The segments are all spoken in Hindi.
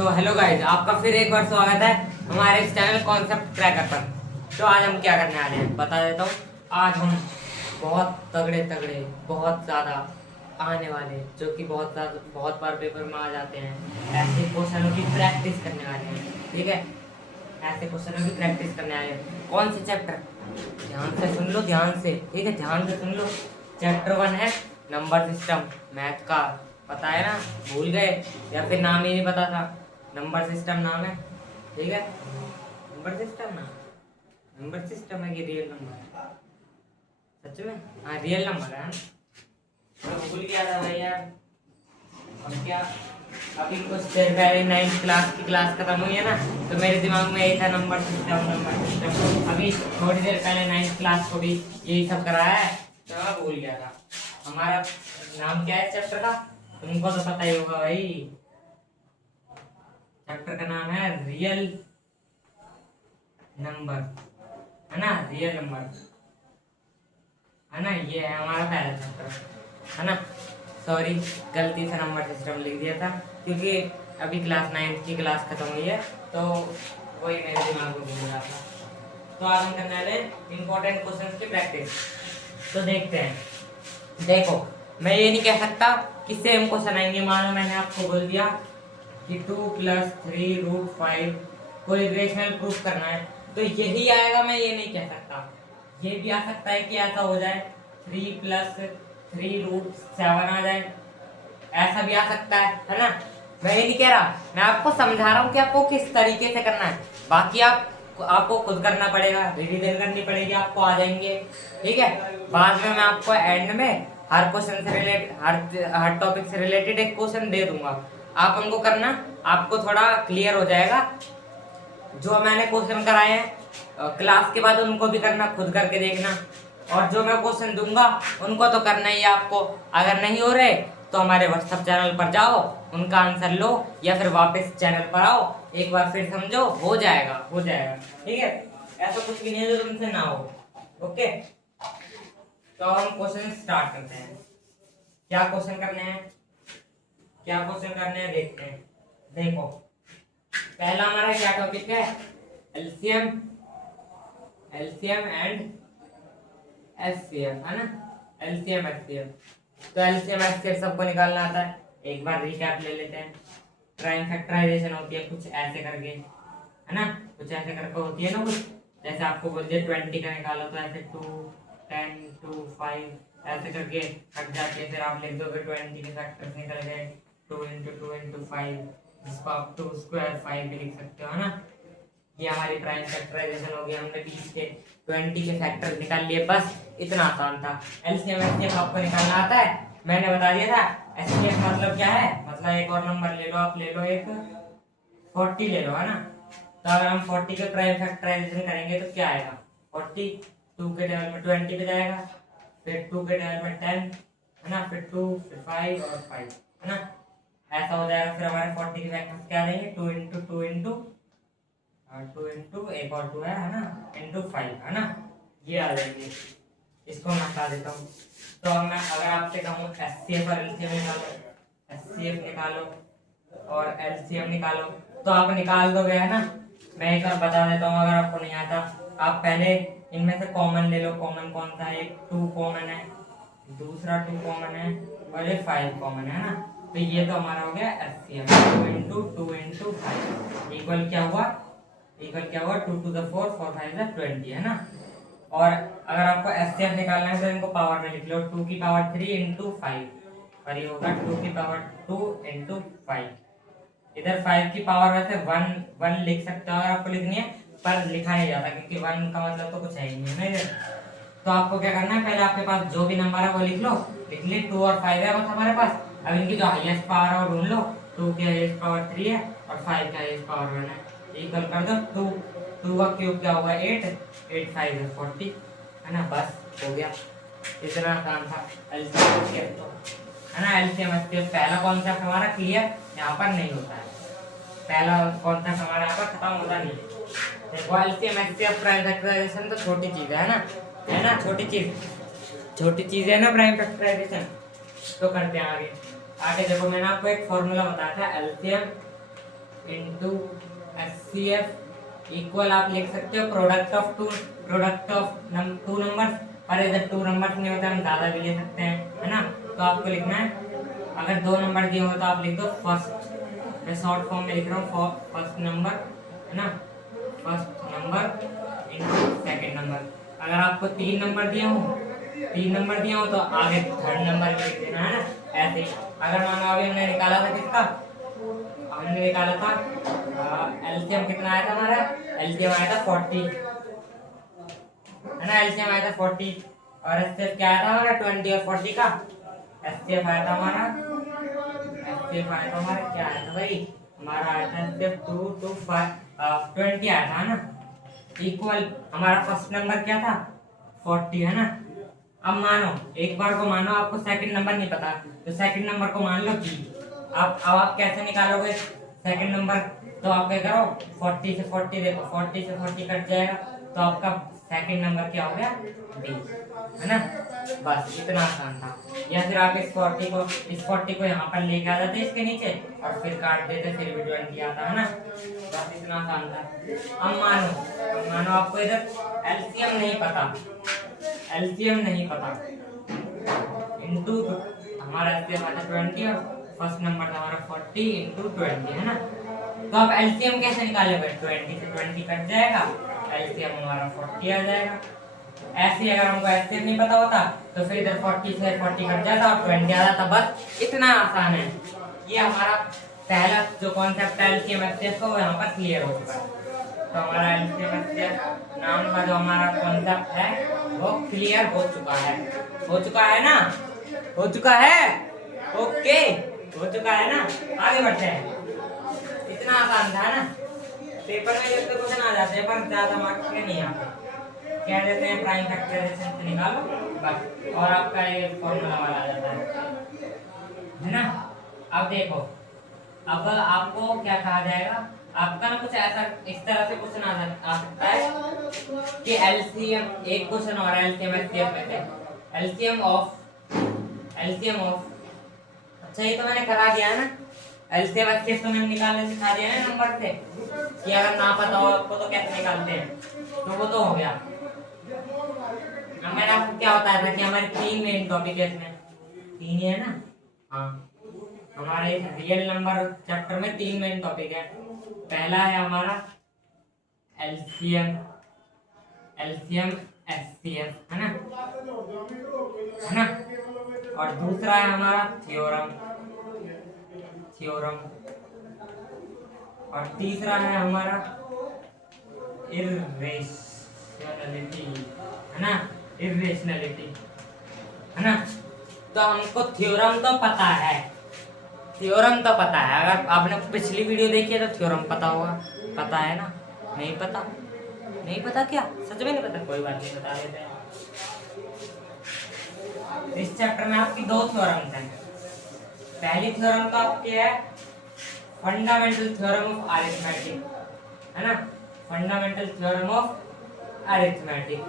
सो हेलो गाइस, आपका फिर एक बार स्वागत है हमारे इस चैनल कॉन्सेप्ट क्रैकर पर। तो आज हम क्या करने वाले हैं बता देता हूँ। आज हम बहुत तगड़े तगड़े बहुत ज़्यादा आने वाले, जो कि बहुत बार पेपर में आ जाते हैं, ऐसे क्वेश्चनों की प्रैक्टिस करने वाले हैं। ठीक है, ऐसे क्वेश्चनों की प्रैक्टिस करने वाले हैं। कौन से चैप्टर? ध्यान से सुन लो, ध्यान से। ठीक है, ध्यान से सुन लो। चैप्टर 1 है नंबर सिस्टम, मैथ का। पता है ना? भूल गए या फिर नाम ही नहीं पता था? नंबर सिस्टम नाम है। ठीक है, नंबर सिस्टम ना, नंबर सिस्टम है कि रियल नंबर? सच में? हाँ, रियल नंबर है ना? मैं भूल गया था भाई यार। अब क्या, अभी कुछ देर पहले 9th क्लास की क्लास खत्म हुई है ना, तो मेरे दिमाग में यही था नंबर सिस्टम नंबर सिस्टम। अभी थोड़ी देर पहले 9th क्लास को भी यही सब कराया है, तो मैं भूल गया था। हमारा नाम क्या है चैप्टर का? तुमको तो पता ही होगा भाई। चैप्टर का नाम है रियल नंबर, है ना? रियल नंबर, है ना? ये है हमारा पहला चैप्टर, है ना? सॉरी, गलती से नंबर सिस्टम लिख दिया था, क्योंकि अभी क्लास 9th की क्लास खत्म हुई है, तो वही मेरे दिमाग में घूम रहा था। तो आज हम करने वाले इंपॉर्टेंट क्वेश्चंस की प्रैक्टिस। तो देखते हैं। देखो, मैं ये नहीं कह सकता कि सेम क्वेश्चन आएंगे। मानो मैंने आपको बोल दिया कि 2 + 3√5 को इक्वेशनल प्रूफ करना है, तो यही आएगा, मैं ये नहीं कह सकता। ये भी आ सकता है कि ऐसा हो जाए 3 + 3√7 आ जाए, ऐसा भी आ सकता है ना? मैं ये नहीं कह रहा, मैं आपको समझा रहा हूँ कि आपको किस तरीके से करना है। बाकी आपको खुद करना पड़ेगा, रिवीजन करनी पड़ेगी, आपको आ जाएंगे। ठीक है, बाद में मैं आपको एंड में हर क्वेश्चन से रिलेटेड, हर टॉपिक से रिलेटेड एक क्वेश्चन दे दूंगा। आप उनको करना, आपको थोड़ा क्लियर हो जाएगा। जो मैंने क्वेश्चन कराए हैं क्लास के बाद उनको भी करना, खुद करके देखना। और जो मैं क्वेश्चन दूंगा उनको तो करना ही है आपको। अगर नहीं हो रहे तो हमारे व्हाट्सएप चैनल पर जाओ, उनका आंसर लो, या फिर वापस चैनल पर आओ, एक बार फिर समझो, हो जाएगा हो जाएगा। ठीक है, ऐसा कुछ भी नहीं है जो तुमसे ना हो। ओके, तो हम क्वेश्चन स्टार्ट करते हैं। क्या क्वेश्चन करने हैं, क्या क्वेश्चन करने हैं देखते हैं। देखो, पहला हमारा क्या टॉपिक है? एलसीएम, एलसीएम एंड एचसीएफ, है ना? LCM HCF. तो एलसीएम एचसीएफ सबको निकालना आता है। एक बार रिकैप ले लेते हैं। प्राइम फैक्टराइजेशन होती है कुछ ऐसे करके, है ना? कुछ ऐसे करके होती है ना, कुछ जैसे आपको बोल दिया 20 का निकालो, तो ऐसे 2 10 2 5 ऐसे करके हट जाके फिर आप लिख दोगे 20 के फैक्टर्स निकल गए, 2 × 2 × 5, जिसको आप 2² 5 भी लिख सकते हो, है ना? ये हमारी प्राइम फैक्टराइजेशन हो गई। हमने 20 के 20 के फैक्टर निकाल लिए, बस इतना आसान था। एलसीएम एचसीएफ आपको निकालना आता है, मैंने बता दिया था। एचसीएफ मतलब क्या है? मतलब एक और नंबर ले लो, आप ले लो एक 40 ले लो, है ना? तो अगर हम 40 के प्राइम फैक्टराइजेशन करेंगे तो क्या आएगा? 40 2 के टेबल में 20 पे जाएगा, फिर 2 के टेबल में 10, है ना? फिर 2, फिर 5 और 5, है ना? ऐसा हो जाएगा। फिर हमारे 40 के फैक्टर्स क्या रहेंगे? 2 × 2 × 2 × एक और 2 है ना, × 5, है ना? ये आ जाएंगे। इसको मैं हटा देता हूँ। तो अब मैं अगर आपसे कहूँ एचसीएफ और एलसीएम निकालो, एचसीएफ निकालो और एलसीएम निकालो, तो आप निकाल दोगे, है ना? मैं एक बार बता देता हूँ, अगर आपको नहीं आता। आप पहले इनमें से कॉमन ले लो। कॉमन कौन सा है? एक 2 कॉमन है, दूसरा 2 कॉमन है, और ये 5 कॉमन है ना? तो ये तो हमारा हो गया एचसीएफ। 2 × 2 × 5 इक्वल क्या हुआ? 2 to the 4, 4 5 is 20, है ना? और अगर आपको एचसीएफ निकालना है तो इनको पावर में लिख लो। 2 की पावर 3 × 5, और ये होगा 2 की पावर 2 × 5। इधर 5 की पावर वैसे 1 लिख सकते हो अगर आपको लिखनी है, पर लिखा नहीं जाता क्योंकि 1 का मतलब तो कुछ है ही नहीं है। तो आपको क्या करना है, पहले आपके पास जो भी नंबर है वो लिख लो। लिख लिए 2 और 5 है बस हमारे पास। अब इनकी जो हाईएस्ट पावर है वो ढूंढ लो। 2 की हाईएस्ट पावर 3 है और 5 की हाईएस्ट पावर 1 है। इक्वल कर दो 2 का क्यूब क्या होगा? 8, 8 5 is 40, है ना? बस हो गया, इतना आसान था एलसीएम तो, है ना? एलसीएम एचसीएफ पहला कॉन्सेप्ट हमारा क्लियर यहाँ पर नहीं होता है। पहला कॉन्सेप्ट हमारा यहाँ पर खत्म होता नहीं है। देखो, एलसीएम एचसीएफ प्राइम फैक्टराइजेशन तो छोटी चीज है ना, है ना? छोटी चीज है ना प्राइम फैक्टराइजेशन। तो करते हैं आगे। आगे देखो, मैंने आपको एक फॉर्मूला बताया था एलसीएम इंटू HCF इक्वल आप लिख सकते हो प्रोडक्ट ऑफ टू नंबर्स। और इधर टू नंबर्स नहीं होता, हम ज़्यादा भी ले सकते हैं, है ना। तो आपको लिखना है, अगर दो नंबर दिए हो तो आप लिख दो फर्स्ट, मैं शॉर्ट फॉर्म में लिख रहा हूँ फर्स्ट नंबर, है ना, first number into second number. अगर आपको तीन नंबर दिए हो तो आगे थर्ड नंबर भी लिख देना, है ना, ऐसे ही। अगर मानो अभी हमने निकाला था किसका, हमने निकाला था एलसीएम कितना आया था हमारा, एलसीएम आया था 40, है ना, एलसीएम आया था 40 और एचसीएफ क्या आया था हमारा 20 और 40 का, एचसीएफ आया था हमारा, एचसीएफ आया था हमारा क्या आया था भाई, हमारा आया था एचसीएफ 2 to 5 20 आया था ना, इक्वल हमारा फर्स्ट नंबर क्या था 40, है ना। अब मानो एक बार को मानो आपको सेकंड नंबर नहीं पता, तो सेकंड नंबर को मान लो कि आप कैसे निकालोगे सेकंड नंबर, तो आप क्या करो 40 से 40 देखो, 40 से 40 कट जाएगा तो आपका सेकंड नंबर क्या हो गया डी, है ना। बस इतना आसान था। या फिर आप इस 40 को यहाँ पर लेके आ जाते इसके नीचे और फिर काट देते, फिर भी 20 आता, है ना। बस इतना आसान था। अब मानो आपको इधर एलसीएम नहीं पता इंटू हमारा एलसीएम आता 20 और फर्स्ट नंबर था हमारा 40 इंटू 20, है ना। तो आप एलसीएम कैसे निकालोगे, 20 से 20 कट जाएगा, एलसीएम हमारा 40 आ जाएगा। ऐसे ही अगर हमको एलसीएम नहीं पता होता तो फिर इधर 40 से 40 कट जाता और 20 आ जाता, बस इतना आसान है। ये हमारा पहला जो कॉन्सेप्ट है एलसीएम एचसीएफ का वो यहाँ पर क्लियर हो चुका है। तो हमारा एलसीएम एचसीएफ नाम का जो हमारा कॉन्सेप्ट है वो क्लियर हो चुका है ना, हो चुका है, ओके हो चुका है ना। आगे बढ़ते हैं, इतना आसान था ना। पेपर में जब तक क्वेश्चन आ जाते हैं पर ज्यादा मार्क्स के नहीं आते, कह देते हैं प्राइम फैक्टराइजेशन से निकालो बस, और आपका ये फॉर्मूला वाला आ जाता है ना। अब देखो, अब आपको क्या कहा जाएगा, आपका ना कुछ ऐसा इस तरह से क्वेश्चन आ सकता है कि एलसीएम, एक क्वेश्चन और एलसीएम एचसीएफ में से एलसीएम ऑफ, अच्छा ये तो मैंने करा दिया है ना, एलसीएम एचसीएफ तो मैंने निकालने सिखा दिया है नंबर से, कि अगर ना पता हो आपको तो कैसे निकालते हैं, तो वो तो हो गया। मैंने आपको क्या बताया था कि हमारे तीन मेन टॉपिक है इसमें, तीन ही है ना, हाँ हमारे रियल नंबर चैप्टर में तीन मेन टॉपिक है। पहला है हमारा एलसीएम एचसीएफ, है ना, और दूसरा है हमारा थ्योरम, और तीसरा है हमारा इर्रेशनलिटी, है ना। तो हमको थ्योरम तो पता है, अगर आपने पिछली वीडियो देखी है तो थ्योरम पता होगा, पता है ना। नहीं पता क्या, सच में नहीं पता, कोई बात नहीं, बता देते हैं। इस चैप्टर में आपकी दो थ्योरम्स हैं। पहली थ्योरम तो आपकी है फंडामेंटल थ्योरम ऑफ अरिथमेटिक, है ना, फंडामेंटल थ्योरम ऑफ अरिथमेटिक,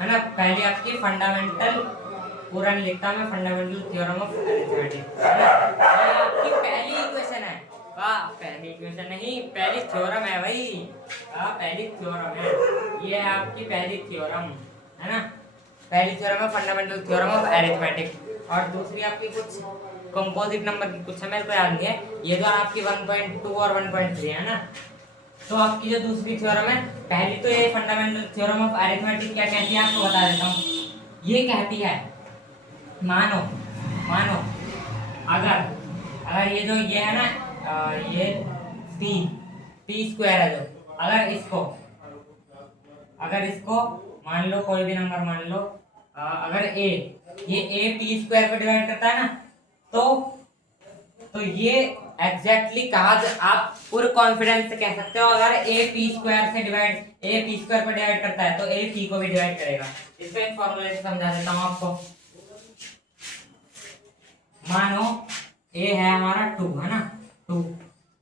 है ना। पहली आपकी फंडामेंटल, पूरा नहीं लिखता मैं, फंडामेंटल थ्योरम ऑफ अरिथमेटिक, ये आपकी पहली इक्वेशन है। वाह, पहली इक्वेशन नहीं, पहली थ्योरम है भाई, पहली थ्योरम है, ये है आपकी पहली थ्योरम, है ना। पहली थ्योरम है फंडामेंटल थ्योरम ऑफ अरिथमेटिक, और दूसरी आपकी कुछ कंपोजिट नंबर की कुछ मेरे को याद नहीं है, ये तो आपकी 1.2 और 1.3 है ना। तो आपकी जो दूसरी थ्योरम है, पहली तो ये फंडामेंटल थ्योरम ऑफ अरिथमेटिक क्या कहती है आपको बता देता हूँ। ये कहती है, मानो अगर ये जो ये है ना, ये पी स्क्वायर है जो, अगर इसको मान लो, कोई भी नंबर मान लो, अगर ये पी स्क्वायर को डिवाइड करता है ना, तो ये एग्जैक्टली कहा, आप पूरे कॉन्फिडेंस से कह सकते हो, अगर ए पी स्क्वायर को डिवाइड करता है तो ए पी को भी डिवाइड करेगा। इसको एक फॉर्मूले से समझा देता हूँ आपको। मानो ए है हमारा 2, है ना, 2,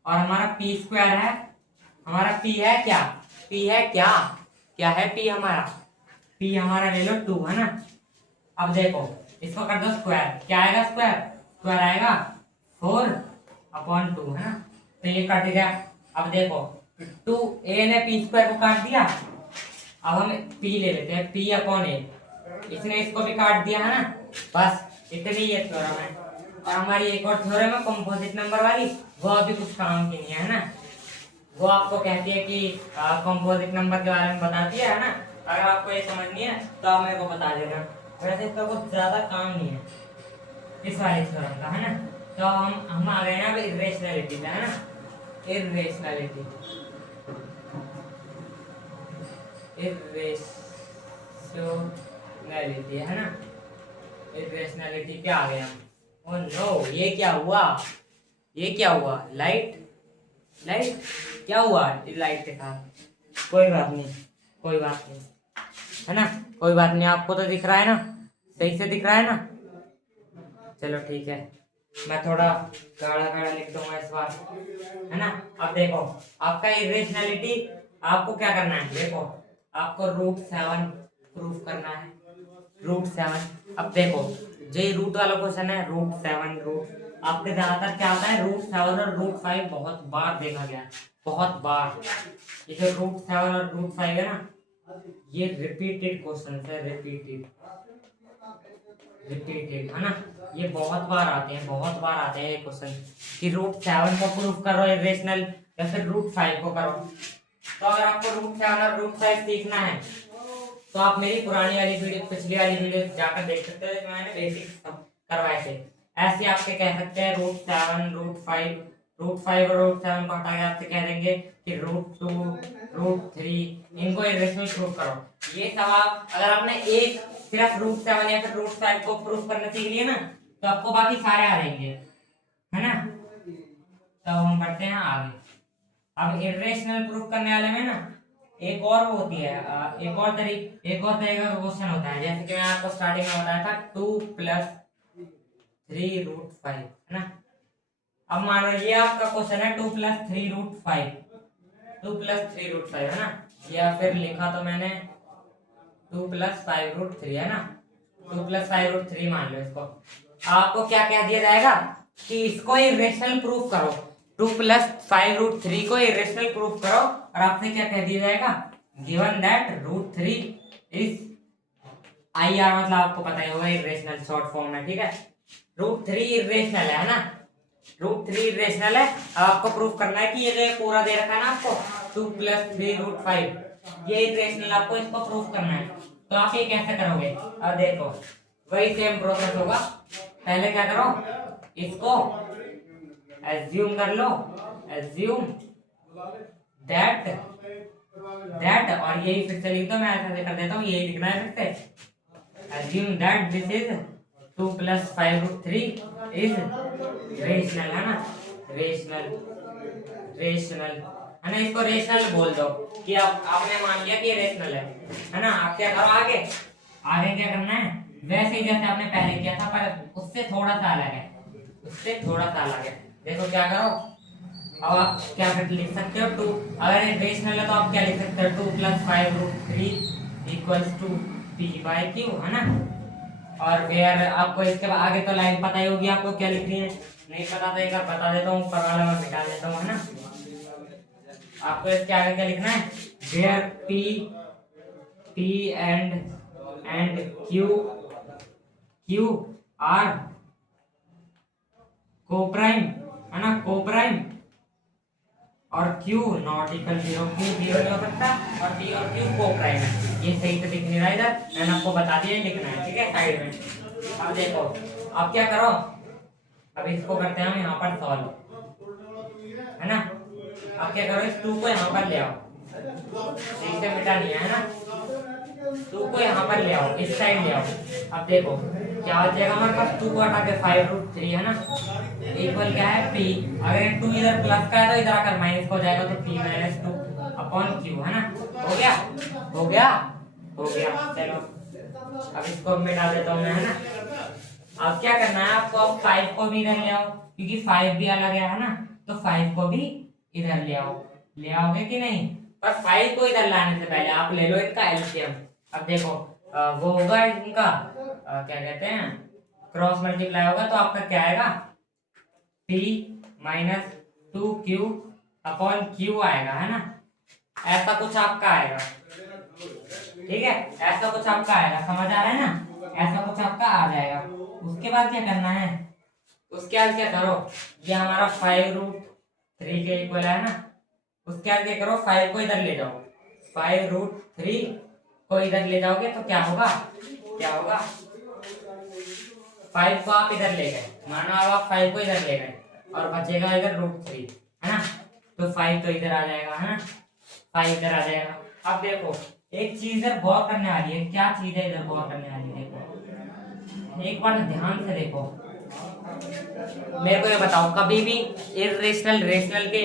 और हमारा पी स्क्वायर है, हमारा पी है क्या, पी हमारा ले लो 2, है ना। अब देखो इसको कर दो स्क्वायर, क्या आएगा, स्क्वायर आएगा 4/2, है ना। तो ये कट गया। अब देखो 2a ने p स्क्वायर को काट दिया। अब हम p ले लेते हैं, p अपॉन a, इसने इसको भी काट दिया है ना। बस इतनी ये थ्योरम है। और हमारी एक और थ्योरम है कंपोजिट नंबर वाली, वो अभी कुछ काम की नहीं है ना। वो आपको कहती है कि कंपोजिट नंबर के बारे में बताती है ना। अगर आपको ये समझनी है तो आप मेरे को बता देना। वैसे इसका कुछ ज्यादा काम नहीं है इस वाले थ्योरम का, है ना। तो हम आ गए ना इर्रेशनैलिटी पे, है ना। इर्रेशनैलिटी, इर्रेशनैलिटी, है ना। इर्रेशनैलिटी पे आ गए हम। ओह नो, ये क्या हुआ, ये क्या हुआ? लाइट, लाइट क्या हुआ इस लाइट के साथ? कोई बात नहीं, कोई बात नहीं, है ना। कोई बात नहीं, आपको तो दिख रहा है ना, सही से दिख रहा है ना। चलो ठीक है, मैं थोड़ा गाढ़ा गाढ़ा लिख दूंगा इस बार, है ना। अब देखो आपका इरेशनैलिटी, आपको क्या करना है, देखो आपको √7 प्रूफ करना है, √7। अब देखो जो रूट वाला क्वेश्चन है, √7 रूट, आपके ज्यादातर क्या होता है, √7 और √5 बहुत बार देखा गया है, बहुत बार। ये जो √7 और √5 है ना, ये रिपीटेड क्वेश्चन है, रिपीटेड, रिपीटेड, है ना। ये बहुत बार आते हैं, बहुत बार आते हैं ये क्वेश्चन कि √7 को प्रूफ करो इरेशनल, या फिर √5 को करो। तो अगर आपको √7 और √5 सीखना है तो आप मेरी पुरानी वाली वीडियो, पिछली वाली वीडियो जाकर देख सकते हो, मैंने बेसिक करवाए थे। ऐसे आपसे कह सकते हैं √7 √5, √5 और √7 को हटा के आपसे कह देंगे कि √2 √3, इनको इरेशनल प्रूफ करो। ये सवाल अगर आपने एक सिर्फ √7 या फिर √5 को प्रूफ करना सीख लिया ना, तो आपको बाकी सारे आ जाएंगे, है ना। तो हम बढ़ते हैं आगे। अब इरेशनल प्रूफ करने वाले में ना एक और वो होती है, एक और तरीका का क्वेश्चन होता है। जैसे कि मैं आपको स्टार्टिंग में बताया था 2 + 3 √5, है ना। अब मान लो ये आपका क्वेश्चन है 2 + 3 √5, 2 + 3 √5, है ना। या फिर लिखा तो मैंने 2 + 5 √3, है ना। 2 + 5 √3 मान लो इसको। आपको क्या कह दिया जाएगा कि इसको इरेशनल प्रूफ करो, 2 + 5 √3 को इरेशनल प्रूफ करो। और आपसे क्या कह दिया जाएगा, गिवन दैट √3 इज IR, मतलब आपको पता ही होगा इरेशनल शॉर्ट फॉर्म है, ठीक है। √3 इरेशनल है ना, √3 इरेशनल है। अब आपको प्रूफ करना है कि ये जो पूरा दे रखा है ना आपको 2 + 3 √5, ये इरेशनल, आपको इसको प्रूफ करना है। तो आप ये कैसे करोगे, अब देखो वही सेम प्रोसेस होगा। पहले क्या करो, इसको एज्यूम कर लो, एज्यूम दैट, और यही फिर से लिख दो, मैं ऐसा कर देता हूँ, यही लिखना है फिर से। Assume that this is 2 + 5 √3 is rational, है ना। रेशनल, रेशनल, है ना। इसको रेशनल बोल दो कि आप आपने मान लिया कि ये रेशनल है ना। आप क्या करो आगे, आगे क्या करना है, वैसे ही जैसे आपने पहले किया था, पर उससे थोड़ा सा अलग है, उससे थोड़ा सा अलग है। देखो क्या करो, अब आप क्या लिख सकते हो, 2, अगर ये रेशनल है तो आप क्या लिख सकते हो, 2 + 5 √3 = p/q, है ना। और फिर आपको इसके बाद आगे तो लाइन पता ही होगी आपको क्या लिखनी है, नहीं पता तो एक बार बता देता हूँ, ऊपर वाला मैं मिटा देता हूँ, है ना। आपको इसके आगे क्या लिखना है, where p and q are coprime, है ना, कोप्राइम, और Q ≠ 0, Q 0 नहीं हो सकता, और P और Q कोप्राइम है। ये सही से दिख नहीं रहा इधर, मैंने आपको बता दिया लिखना है, ठीक है, साइड में। अब देखो अब क्या करो, अब इसको करते हैं हम यहाँ पर सॉल्व, है ना। अब क्या करो, इस 2 को यहाँ पर ले आओ, सही से मिटा नहीं है ना, 2 को यहाँ पर ले आओ, इस साइड ले आओ। अब देखो क्या हो जाएगा हमारे पास, 2 को हटा के 5 √3, है ना, इक्वल क्या है p। अगर 2 इधर प्लस का है तो इधर आकर माइनस हो जाएगा, तो p - 2/q, है ना। हो गया, हो गया, हो गया। चलो अब इसको मिटा देता हूँ मैं, है ना। अब क्या करना है आपको, अब 5 को भी इधर ले आओ, क्योंकि 5 भी अलग है ना, तो 5 को भी इधर ले आओ, ले आओगे कि नहीं। पर 5 को इधर लाने से पहले आप ले लो इनका एलसीएम। अब देखो वो होगा इनका क्या कहते हैं, क्रॉस मल्टीप्लाई होगा, तो आपका क्या आएगा, p - 2q अपॉन q आएगा, है ना, ऐसा कुछ आपका आएगा, ठीक है, ऐसा कुछ आपका आएगा, समझ आ रहा है ना, ऐसा कुछ आपका आ जाएगा। उसके बाद क्या करना है, उसके बाद क्या करो, ये हमारा 5√3 के इक्वल है ना, उसके बाद क्या करो, 5 को इधर ले जाओ, 5√3 को इधर ले जाओगे तो क्या होगा, क्या होगा, 5 को आप इधर ले गए, मानो अब आप 5 को इधर ले गए और बचेगा इधर √3, है ना, तो 5 तो इधर आ जाएगा, है ना, 5 इधर आ जाएगा। अब देखो एक चीज इधर गौर करने वाली है, क्या चीज है इधर गौर करने वाली है, देखो एक बार ध्यान से देखो, मेरे को ये बताओ, कभी भी इर्रेशनल रेशनल के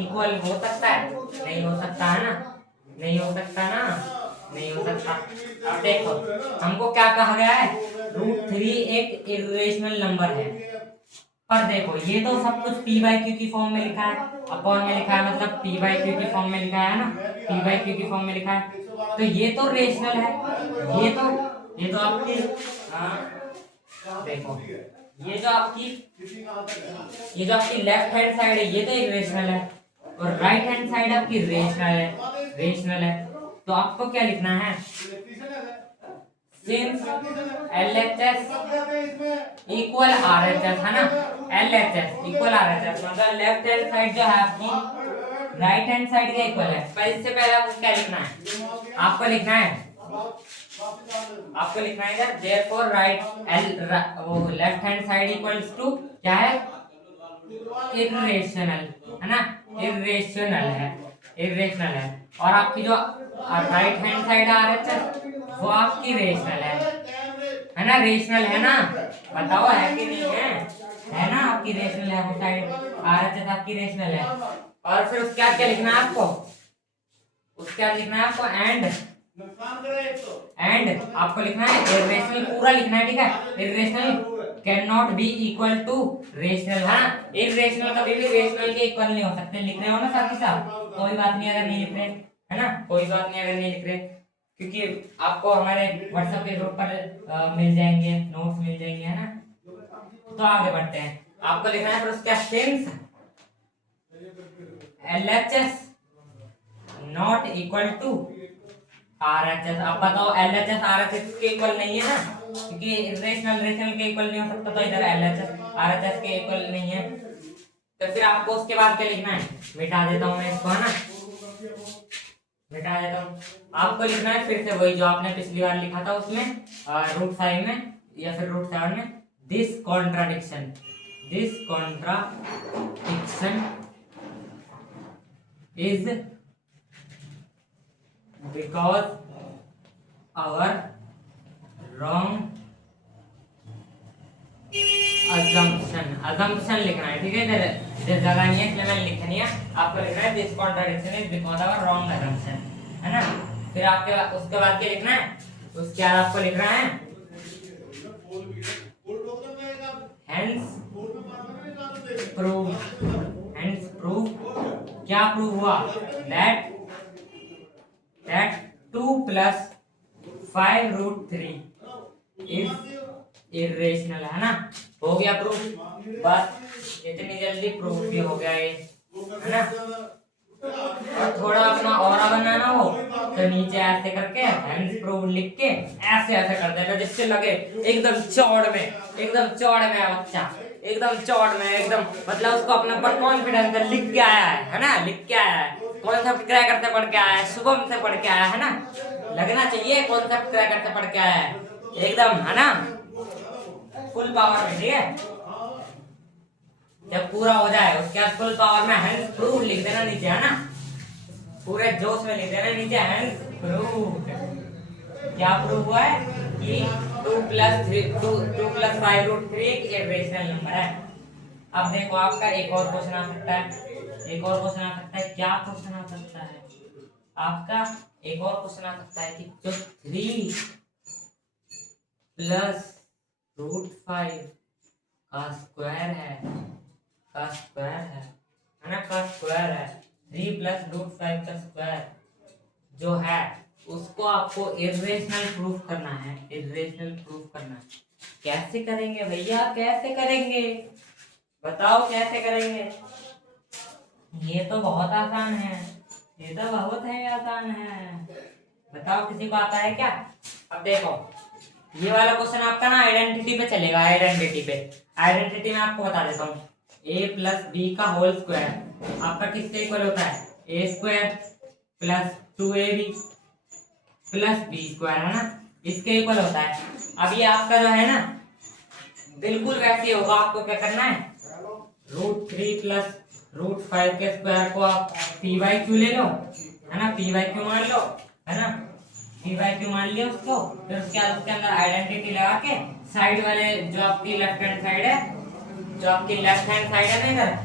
इक्वल हो सकता है, नहीं हो सकता, है ना, नहीं हो सकता ना, नहीं हो सकता। अब देखो हमको क्या कहा गया है, √3 एक इर्रेशनल नंबर है, पर देखो ये तो सब कुछ p/q की फॉर्म में लिखा है, अपॉन में लिखा है, मतलब p/q की फॉर्म में लिखा है ना, p/q की फॉर्म में लिखा है, तो ये तो रेशनल है, ये तो आपकी, हाँ देखो ये जो आपकी लेफ्ट हैंड साइड है ये तो इरेशनल है, और राइट हैंड साइड आपकी रेशनल है, तो आपको क्या लिखना है, सिंस LHS इक्वल RHS, है ना, LHS इक्वल RHS मतलब लेफ्ट हैंड साइड जो है आपकी राइट हैंड साइड के इक्वल है, पर इससे पहले आपको क्या लिखना है, आपको लिखना है इधर देयरफॉर वो left hand side equals to क्या है, इर्रेशनल, है ना, इर्रेशनल है, और आपकी जो राइट हैंड साइड आ रहा है वो आपकी रेशनल है ना, रेशनल है ना, बताओ है कि नहीं है ना, आपकी रेशनल है, वो साइड RHS आपकी रेशनल है। और फिर उसके बाद क्या लिखना है आपको, उसके बाद लिखना है आपको एंड आपको लिखना है इर्रेशनल पूरा लिखना है, ठीक है, irrational can not be equal to rational, है ना, इर्रेशनल कभी भी रेशनल के इक्वल नहीं हो सकते, लिख रहे हो ना साथ ही साथ, कोई बात नहीं अगर नहीं लिख रहे, है ना, कोई बात नहीं अगर नहीं लिख रहे, क्योंकि आपको हमारे व्हाट्सएप के ग्रुप पर मिल जाएंगे, नोट्स मिल जाएंगे, है ना, तो आगे बढ़ते हैं, आपको लिखना है फिर उसका since LHS not equal to RHS, अब बताओ LHS RHS के इक्वल नहीं है ना, क्योंकि रेशनल के इक्वल नहीं हो सकता, तो इधर LHS RHS के इक्वल नहीं है, तो फिर आपको उसके बाद क्या लिखना है, मिटा देता हूं मैं इसको, है ना, मिटा देता हूं, आपको लिखना है फिर से वही जो आपने पिछली बार लिखा था उसमें √5 में या फिर √7 में, this contradiction is because our wrong assumption लिखना है, ठीक है, इधर जगह नहीं है इसलिए मैंने लिखा नहीं है, आपको लिखना है this contradiction is because our wrong assumption, है ना, फिर आपके उसके बाद क्या लिखना है, उसके बाद आपको लिखना है hence prove क्या प्रूव हुआ, that 2 plus 5√3 इज इरेशनल, है ना, हो गया प्रूफ, बस इतनी जल्दी प्रूफ भी हो गया ये, है ना, और थोड़ा अपना और बनाना हो तो नीचे ऐसे करके हेंस प्रूव लिख के ऐसे कर देना, जिससे लगे एकदम चौड़ में बच्चा, एकदम चौड़ में, एकदम मतलब उसको अपने ऊपर कॉन्फिडेंस है, लिख के आया है ना, लिख के आया है, कॉन्सेप्ट क्रैकर से पढ़ के आया है, शुभम से पढ़ के आया है ना, लगना चाहिए कॉन्सेप्ट क्रैकर से पढ़ के आया है, एकदम, है ना, फुल पावर में, ठीक है, जब पूरा हो जाए उसके बाद फुल पावर में हेंस प्रूव लिख देना नीचे, है ना, पूरे जोश में लिख देना नीचे हेंस प्रूव, क्या प्रूव हुआ है कि 2 plus 5√3 एक इरेशनल नंबर है। अब देखो आपका एक और क्वेश्चन आ सकता है, क्या क्वेश्चन आ सकता है आपका, एक और क्वेश्चन आ सकता है कि जो 3 plus √5 का स्क्वायर है ना, का स्क्वायर है, 3 plus √5 का स्क्वायर जो है उसको आपको इरेशनल प्रूफ करना है, कैसे करेंगे भैया, कैसे करेंगे, बताओ कैसे करेंगे, ये तो बहुत आसान है, ये तो बहुत है आसान है। बताओ किसी को आता है क्या? अब देखो, ये वाला क्वेश्चन आपका ना आइडेंटिटी पे चलेगा, आइडेंटिटी पे। आइडेंटिटी में आपको बता देता हूँ, ए प्लस बी का होल स्क्वायर आपका किससे इक्वल होता है? A square plus 2ab plus B square, है ना, इसके इक्वल होता है। अब ये आपका जो है ना बिल्कुल वैसे ही होगा। आपको क्या करना है, √3 प्लस √5 के स्क्वायर को आप पी बाई क्यू ले लो, है ना, पी बाई क्यू मान लो, है ना, पी बाई क्यू मान लिया उसको। फिर उसके बाद उसके अंदर आइडेंटिटी लगा के साइड वाले जो आपकी लेफ्ट हैंड साइड है, जो आपकी लेफ्ट हैंड साइड है ना इधर,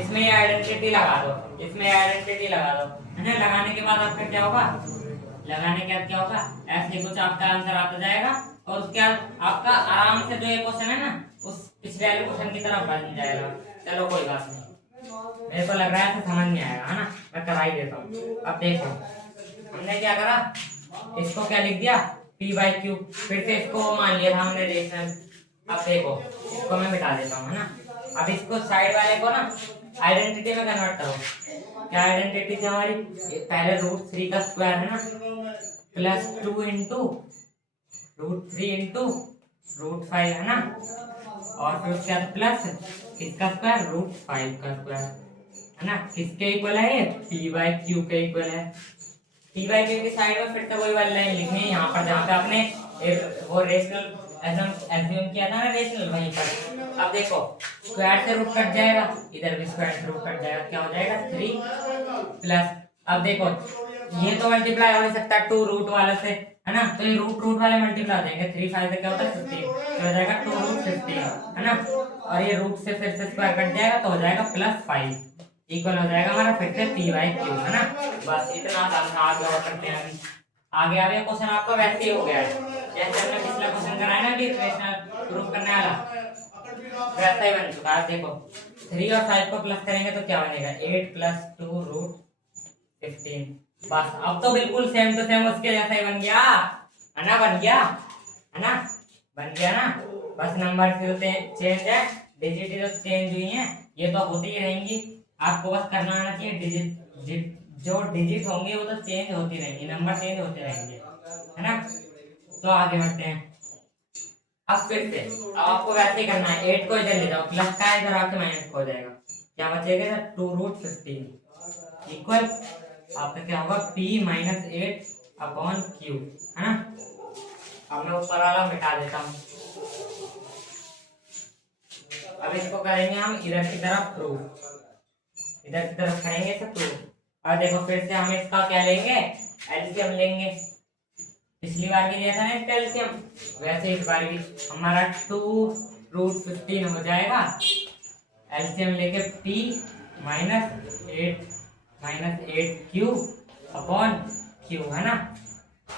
इसमें ये आइडेंटिटी लगा दो, इसमें आइडेंटिटी लगा दो, है ना। लगाने के बाद आपका क्या होगा, लगाने के बाद क्या होगा, ऐसे कुछ आपका आंसर आता जाएगा। और उसके बाद आपका आराम से जो ये क्वेश्चन है ना उस पिछले वाले क्वेश्चन की तरफ बन जाएगा। चलो कोई बात नहीं, मेरे को लग रहा है समझ नहीं आएगा, है ना, मैं करा ही देता हूँ। अब देखो हमने क्या करा, इसको क्या लिख दिया, पी बाई क्यू, फिर से इसको मान लिया था हमने रेशनल। अब देखो इसको मैं मिटा देता हूँ, है ना। अब इसको साइड वाले को ना आइडेंटिटी में कन्वर्ट करो। क्या आइडेंटिटी थी हमारी, पहले √3 का स्क्वायर, है ना, प्लस 2 इंटू √3 इंटू √5, है ना, और फिर उसके बाद प्लस इसका स्क्वायर √5 का स्क्वायर, है ना, किसके इक्वल है ये, पी बाई क्यू के इक्वल है। पी बाई क्यू की साइड में फिर से वही वाली लाइन लिखनी है यहाँ पर जहाँ पे आपने वो रेशनल एज्यूम किया था ना, रेशनल वहीं पर। अब देखो स्क्वायर से रूट कट जाएगा, इधर भी स्क्वायर से रूट कट जाएगा, क्या हो जाएगा 3 प्लस, अब देखो ये तो मल्टीप्लाई हो नहीं सकता 2 रूट वाले से, है ना, तो ये रूट वाले मल्टीप्लाई हो जाएंगे। 3 5 से क्या होता है 15, तो हो जाएगा 2√15, है ना, और ये रूट से फिर से स्क्वायर कट जाएगा तो हो जाएगा +5 इक्वल हो जाएगा हमारा फिर से पी बाई क्यू, है ना। बस इतना आसान, आगे और करते हैं। अभी आगे आ गया क्वेश्चन आपका वैसे ही हो गया है जैसे हमने पिछला क्वेश्चन कराया ना कि इक्वेशन प्रूफ करने वाला, वैसा ही बन चुका है। देखो 3 और 5 को प्लस करेंगे तो क्या बनेगा, 8 + 2√15। बस अब तो बिल्कुल सेम टू सेम उसके जैसा ही बन गया, है ना, बन गया, है ना, बन गया ना। बस नंबर से चेंज है, डिजिट तो चेंज हुई है, ये तो होती ही रहेंगी। आपको बस करना आना चाहिए, जो डिजिट होंगे वो तो चेंज होती रहेंगी, नंबर चेंज होते रहेंगे, है ना। तो आगे बढ़ते हैं। अब फिर से अब आपको वैसे ही करना है, 8 को इधर ले जाओ, प्लस का इधर आके माइनस हो जाएगा, क्या बचेगा इधर 2√15 इक्वल आपका क्या होगा p - 8/q, है ना। अब मैं ऊपर वाला मिटा देता हूँ। अब इसको करेंगे हम इधर की तरफ प्रूफ, इधर की तरफ करेंगे इसे प्रूफ। और देखो फिर से हम इसका क्या लेंगे, एलसीएम लेंगे। पिछली बार भी लिया था ना इसका एलसीएम, वैसे इस बार भी हमारा 2√15 हो जाएगा। एलसीएम लेके p - 8q/q, है ना,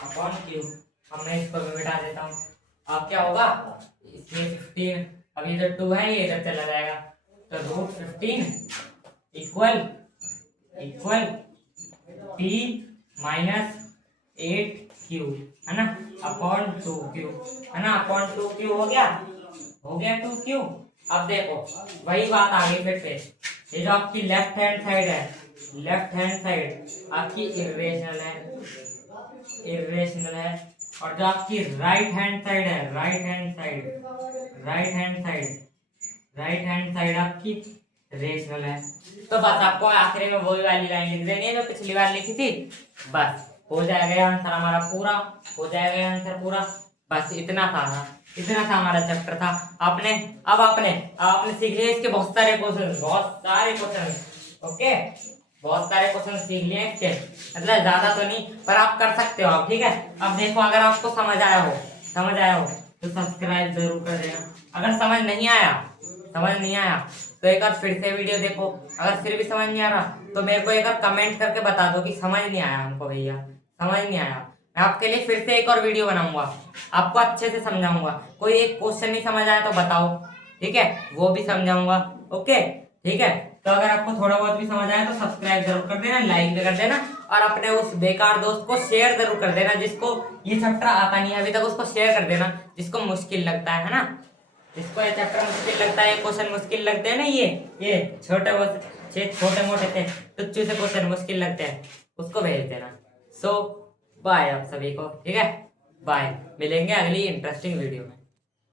अपॉन q। अब मैं इसको भी मिटा देता हूँ। अब क्या होगा, इसमें 15, अब इधर 2 है, ये इधर चला जाएगा, तो √15 इक्वल p - 8q, है ना, अपॉन 2q, है ना, अपॉन 2q हो गया 2q। अब देखो वही बात आ गई फिर से, ये जो आपकी लेफ्ट हैंड साइड है, लेफ्ट हैंड साइड आपकी इर्रेशनल है, और जो आपकी राइट हैंड साइड है, राइट हैंड साइड आपकी रेशनल है। तो बस आपको आखिरी में वही वाली लाइन लिख देनी है जो पिछली बार लिखी थी, बस हो जाएगा आंसर हमारा पूरा, हो जाएगा आंसर पूरा। बस इतना था हमारा चैप्टर था। आपने सीख लिया इसके बहुत सारे क्वेश्चन, ओके, बहुत सारे क्वेश्चन सीख लिए इसके, मतलब ज्यादा तो नहीं पर आप कर सकते हो आप, ठीक है। अब देखो अगर आपको समझ आया हो तो सब्सक्राइब जरूर कर देना। अगर समझ नहीं आया तो एक बार फिर से वीडियो देखो। अगर फिर भी समझ नहीं आ रहा तो मेरे को एक बार कमेंट करके बता दो कि समझ नहीं आया हमको, भैया समझ नहीं आया। मैं आपके लिए फिर से एक और वीडियो बनाऊंगा, आपको अच्छे से समझाऊंगा। कोई एक क्वेश्चन नहीं समझ आया तो बताओ, ठीक है, वो भी समझाऊंगा, ओके, ठीक है। तो अगर आपको थोड़ा बहुत भी समझ आया तो सब्सक्राइब जरूर कर देना, लाइक भी कर देना, और अपने उस बेकार दोस्त को शेयर जरूर कर देना जिसको ये चैप्टर आता नहीं है अभी तक, उसको शेयर कर देना जिसको मुश्किल लगता है ना, जिसको ये चैप्टर मुश्किल लगता है, क्वेश्चन मुश्किल लगते हैं ना, ये अच्छे छोटे मोटे थे, तुच्छु से क्वेश्चन मुश्किल लगते हैं, उसको भेज देना। सो बाय आप सभी को, ठीक है, बाय, मिलेंगे अगली इंटरेस्टिंग वीडियो में।